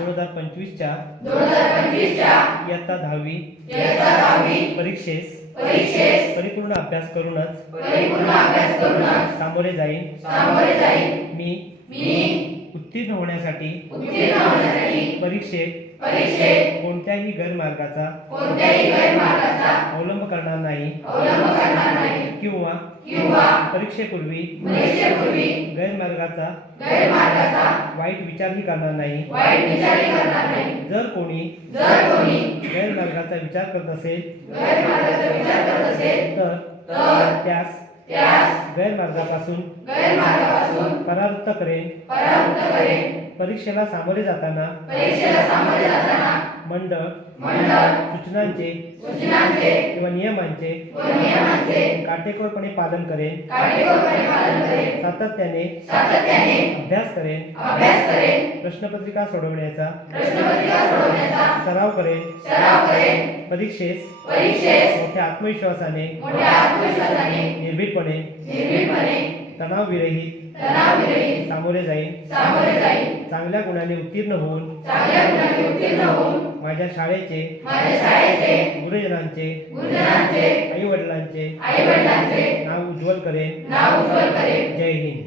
2025च्या इयत्ता 10वी परीक्षेस परिपूर्ण अभ्यास करूनच सामोरे जाईन। मी उत्तीर्ण होण्यासाठी परीक्षेत कोणत्याही गैरमार्गाचा अवलंब करणार नाही किंवा परीक्षेपूर्वी गैरमार्गाचा वाईट विचारही करणार नाही। जर कोणी गैरमार्गाचा विचार करत असेल तर त्यास गैरमार्गापासून परावृत्त करेन। परीक्षेला सामोरे जाताना मंडळ सूचनांचे किंवा नियमांचे काटेकोरपणे पालन करेन। सातत्याने अभ्यास करेन। प्रश्नपत्रिका सोडवण्याचा सराव करेन। परीक्षेस मोठ्या आत्मविश्वासाने निर्भीडपणे तणावविरहित सामोरे जाईन। चांगल्या गुणाने उत्तीर्ण होऊन माझ्या शाळेचे गुरुजनांचे आई वडिलांचे नाव उज्ज्वल करेन। जय हिंद।